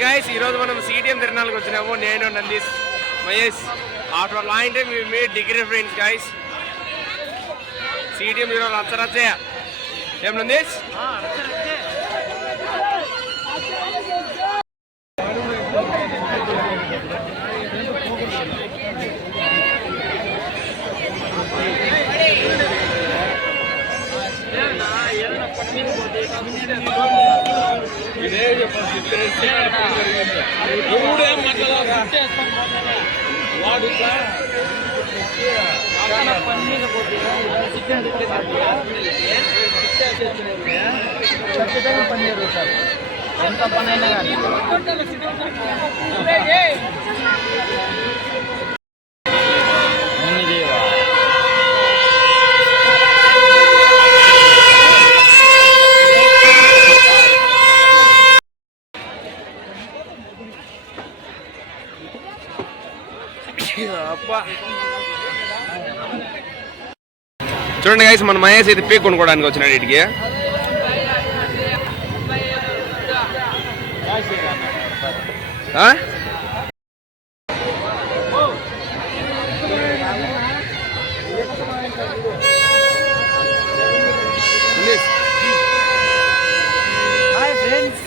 Guys, ఈరోజు మనం CTM తిరణాలకు వచ్చినాము. నేను Nandish Mahesh. After long time we meet degree friends guys. CTM ఈరోజు రచ్చరచ్చే. ఏం నందీష్? ఖచ్చితంగా పని జరుగుతుంది ఎంత పని అయినా కానీ చూడండి గైస్, మన మహేష్ అయితే పీక్ కొనుక్కోవడానికి వచ్చినాడు వీటికి. Hi friends.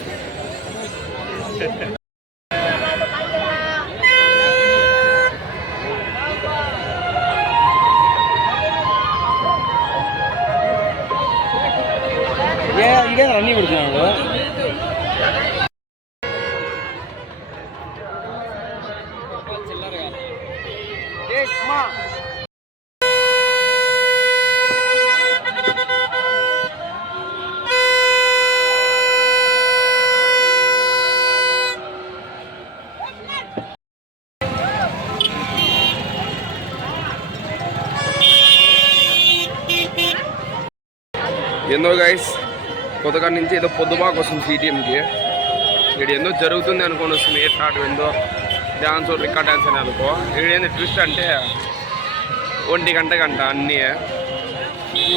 ఇదే అన్నీ పెడుతున్నాడు. ఏందో గైస్, కొత్తగా నుంచి ఏదో పొద్దుబాకు వస్తుంది సిటిఎంకి. ఇక్కడ ఏందో జరుగుతుంది అనుకొని వస్తుంది. ఏ స్టార్ట్ ఏందో డ్యాన్స్ రికార్డ్ డ్యాన్స్ అని అనుకో. ఇక్కడ ఏంది ట్విస్ట్ అంటే 1 గంట అన్నీ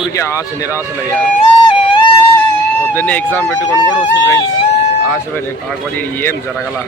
ఊరికి ఆశ నిరాశలయ్యా. పొద్దున్నే ఎగ్జామ్ పెట్టుకొని కూడా వస్తుంది ఫ్రెండ్స్. ఆశ కాకపోతే ఏం జరగల.